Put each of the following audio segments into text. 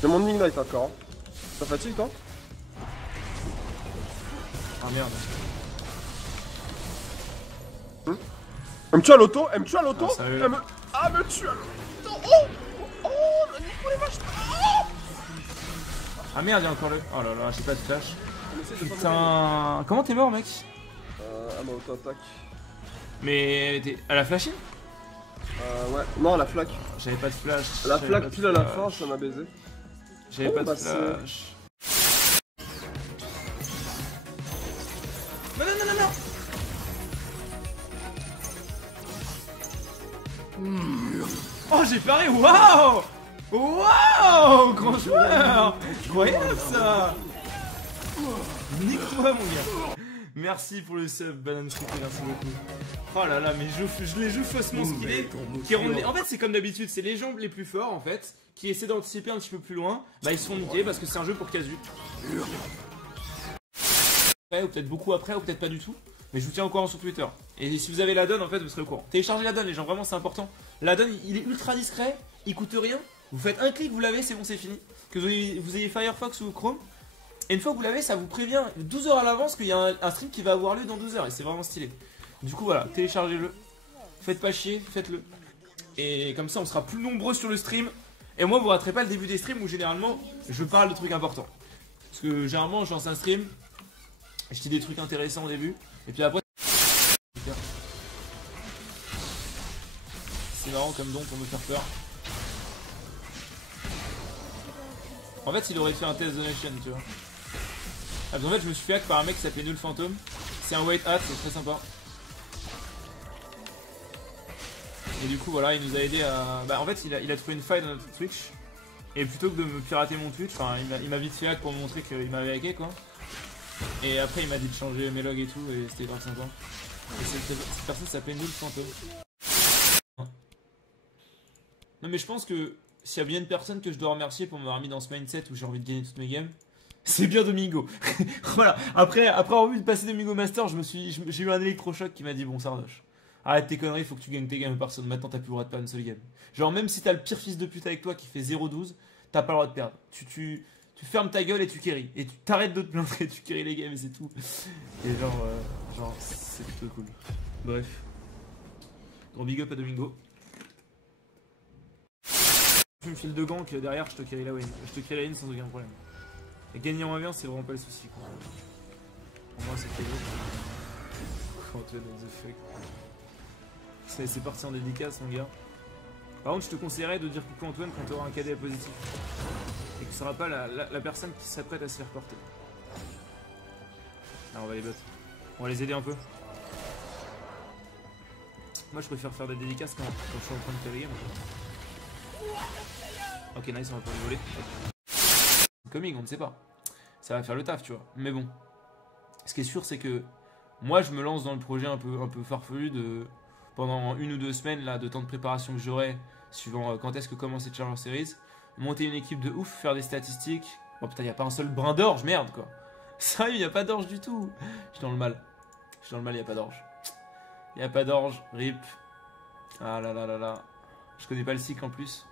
J'ai mon Ignite encore. Hein. Ça fatigue toi? Ah merde. Elle me tue à l'auto, elle me tue à l'auto. Ah, sérieux, elle me... Ah, elle me tue à l'auto. Oh, oh, le Nico les vaches. Oh. Ah merde, il y a encore le. Oh là là, j'ai pas de flash. Putain. Comment t'es mort, mec? Elle m'a auto-attaque. Mais elle a flashé? Ouais. Non, la flaque. J'avais pas de flash. La flaque pile à la fin, ça m'a baisé. J'avais pas de flash. Non, non, non, non, non. Oh, j'ai paré, waouh! Waouh! Grand joueur! Incroyable ça! Nique-toi, mon gars! Merci pour le sub, Banane Cricket, merci beaucoup. Oh là là, mais je les joue faussement skillés. En fait, c'est comme d'habitude, c'est les gens les plus forts en fait qui essaient d'anticiper un petit peu plus loin. Bah, ils se font niquer parce que c'est un jeu pour casu. Ou peut-être beaucoup après, ou peut-être pas du tout. Mais je vous tiens au courant sur Twitter. Et si vous avez la donne, en fait, vous serez au courant. Téléchargez la donne, les gens, vraiment, c'est important. La donne, il est ultra discret, il coûte rien. Vous faites un clic, vous l'avez, c'est bon, c'est fini. Que vous ayez Firefox ou Chrome. Et une fois que vous l'avez, ça vous prévient 12 heures à l'avance qu'il y a un stream qui va avoir lieu dans 12 heures. Et c'est vraiment stylé. Du coup, voilà, téléchargez-le. Faites pas chier, faites-le. Et comme ça, on sera plus nombreux sur le stream. Et moi, vous raterez pas le début des streams où généralement, je parle de trucs importants. Parce que généralement, je lance un stream, je dis des trucs intéressants au début. Et puis après, c'est marrant comme don pour me faire peur. En fait, il aurait fait un test donation, tu vois. Ah, en fait, je me suis fait hack par un mec qui s'appelait Null Phantom. C'est un white hat, c'est très sympa. Et du coup, voilà, il nous a aidé à. Bah, en fait, il a trouvé une faille dans notre Twitch. Et plutôt que de me pirater mon Twitch, enfin, il m'a vite fait hack pour me montrer qu'il m'avait hacké, quoi. Et après, il m'a dit de changer mes logs et tout, et c'était grave sympa. Et cette personne s'appelait Null Phantom. Non, mais je pense que s'il y a bien une personne que je dois remercier pour m'avoir mis dans ce mindset où j'ai envie de gagner toutes mes games, c'est bien Domingo. Voilà, après avoir envie de passer Domingo Master, j'ai eu un électrochoc qui m'a dit bon, Sardoche, arrête tes conneries, faut que tu gagnes tes games personne. Maintenant, t'as plus le droit de perdre une seule game. Genre, même si t'as le pire fils de pute avec toi qui fait 0-12, t'as pas le droit de perdre. Tu fermes ta gueule et tu carry. Et tu t'arrêtes de te plaindre et tu carry les games et c'est tout. Et genre c'est plutôt cool. Bref. Gros big up à Domingo. Tu me files de gank, derrière je te carry la win. Je te carry la win sans aucun problème. Et gagner en 1v1 c'est vraiment pas le souci, quoi. Pour moi c'est cadeau. Antoine, what the fuck. C'est parti en dédicace, mon gars. Par contre, je te conseillerais de dire coucou Antoine quand tu auras un KD positif. Et que tu seras pas la personne qui s'apprête à se faire porter. Ah, on va les bot. On va les aider un peu. Moi, je préfère faire des dédicaces quand je suis en train de carry game. Ok, nice, on va pas les voler. Coming, on ne sait pas. Ça va faire le taf, tu vois. Mais bon. Ce qui est sûr, c'est que moi, je me lance dans le projet un peu farfelu de pendant 1 ou 2 semaines là, de temps de préparation que j'aurai, suivant quand est-ce que commence cette Challenger Series, monter une équipe de ouf, faire des statistiques. Oh putain, y a pas un seul brin d'orge, merde quoi. Sérieux, y a pas d'orge du tout. Je suis dans le mal. Je suis dans le mal, y a pas d'orge. Y a pas d'orge, rip. Ah là là là là. Je connais pas le cycle en plus.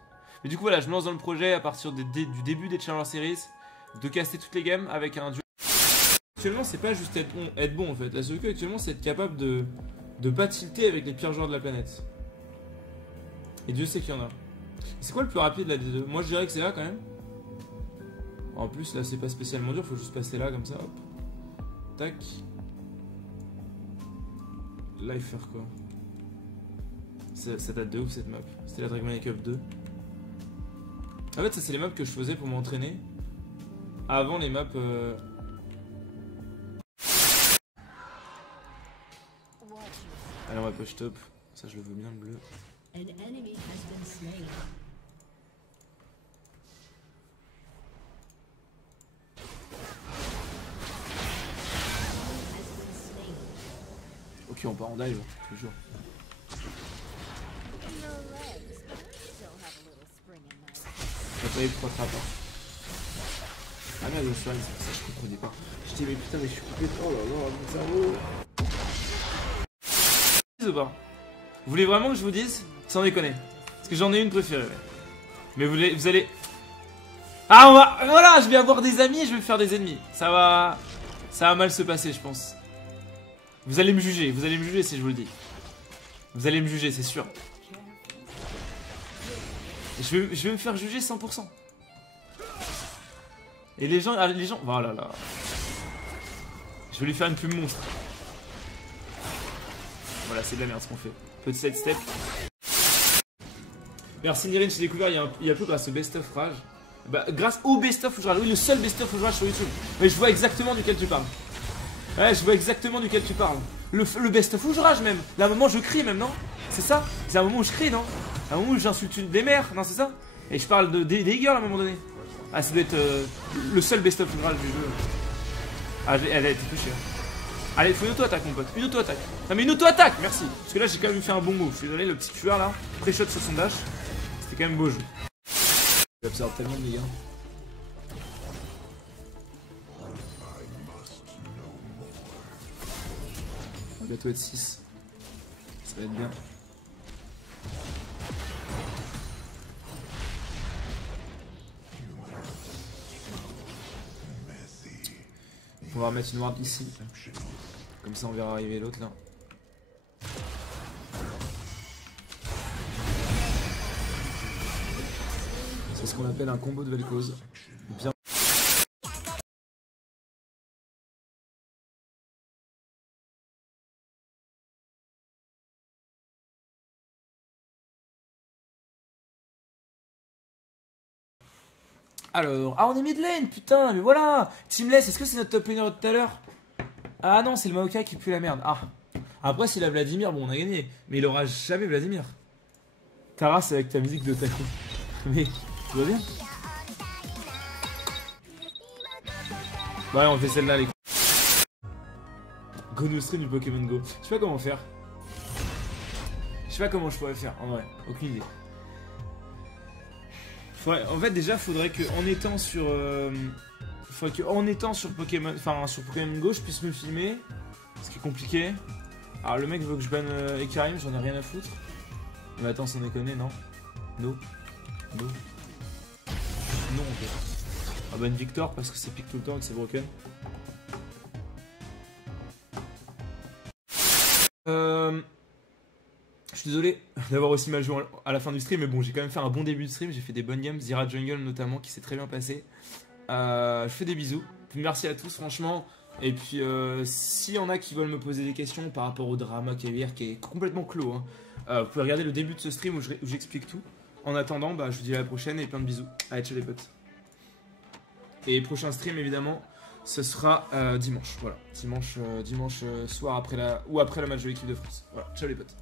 Mais du coup, voilà, je me lance dans le projet à partir du début des Challenger Series, de caster toutes les games avec un duo. Actuellement, c'est pas juste être bon en fait. La seule chose actuellement, c'est être capable de pas tilter avec les pires joueurs de la planète. Et Dieu sait qu'il y en a. C'est quoi le plus rapide là des deux? Moi je dirais que c'est là quand même. En plus là c'est pas spécialement dur, faut juste passer là comme ça, hop. Tac. Là il faut faire quoi? Ça date de ouf cette map. C'était la Dragon Lake Cup 2. En fait ça c'est les maps que je faisais pour m'entraîner. Avant les maps... Allez on va push top. Ça je le veux bien le bleu. Ok on part en dive, je te jure. T'as pas eu 3 trappes. Ah merde le soin, ça je comprenais pas. Je dis mais putain mais je suis coupé. Oh là là, mon cerveau. Ou pas? Vous voulez vraiment que je vous dise? Sans déconner. Parce que j'en ai une préférée. Mais vous allez... Ah, voilà, je vais avoir des amis et je vais me faire des ennemis. Ça va mal se passer, je pense. Vous allez me juger si je vous le dis. Vous allez me juger, c'est sûr. Je vais me faire juger 100%. Et les gens, voilà là. Je vais lui faire une pub monstre. Voilà, c'est de la merde ce qu'on fait. Petit sidestep. Merci Nirine, j'ai découvert il y a peu grâce au Best of Rage. Bah, grâce au Best of Rage, oui, le seul Best of Rage sur YouTube. Mais je vois exactement duquel tu parles. Ouais, je vois exactement duquel tu parles. Le Best of Rage même. Là, à un moment, je crie même, non? C'est ça? C'est un moment où je crie, non? À un moment où j'insulte des mères, non, c'est ça? Et je parle des girls à un moment donné. Ah, ça doit être le seul Best of Rage du jeu. Ah, elle a été touchée. Allez, faut une auto-attaque, mon pote. Une auto-attaque. Non, mais une auto-attaque, merci. Parce que là, j'ai quand même fait un bon move. Je suis désolé, le petit tueur là, pré-shot sur son dash. C'était quand même beau jeu. J'absorbe tellement de dégâts. On va bientôt être 6. Ça va être bien. On va remettre une ward ici. Comme ça on verra arriver l'autre là. C'est ce qu'on appelle un combo de Vel'Koz. Bien. Alors, ah on est mid lane, putain, mais voilà. Teamless, est-ce que c'est notre top laner de tout à l'heure? Ah non, c'est le Maokai qui pue la merde. Ah. Après, s'il a Vladimir, bon, on a gagné. Mais il aura jamais Vladimir. Taras avec ta musique de Taku. Mais, tout va bien? Ouais, on fait celle-là, les gars. Go no stream du Pokémon Go. Je sais pas comment faire. Je sais pas comment je pourrais faire, en vrai. Aucune idée. En fait, déjà, faudrait que en étant sur... Pokémon... Enfin, sur Pokémon Go, je puisse me filmer. Ce qui est compliqué. Alors, le mec veut que je banne Ekarim, j'en ai rien à foutre. Mais attends, sans déconner, non? No. No. Non, en fait. On va ban Victor parce que c'est pique tout le temps et que c'est broken. Je suis désolé d'avoir aussi mal joué à la fin du stream, mais bon, j'ai quand même fait un bon début de stream. J'ai fait des bonnes games, Zira Jungle notamment, qui s'est très bien passé. Je fais des bisous. Merci à tous, franchement. Et puis, s'il y en a qui veulent me poser des questions par rapport au drama qu'il y a hier, qui est complètement clos, hein, vous pouvez regarder le début de ce stream où j'explique tout. En attendant, bah, je vous dis à la prochaine et plein de bisous. Allez, ciao les potes. Et prochain stream, évidemment, ce sera dimanche. Voilà, dimanche soir après la match de l'équipe de France. Voilà, ciao les potes.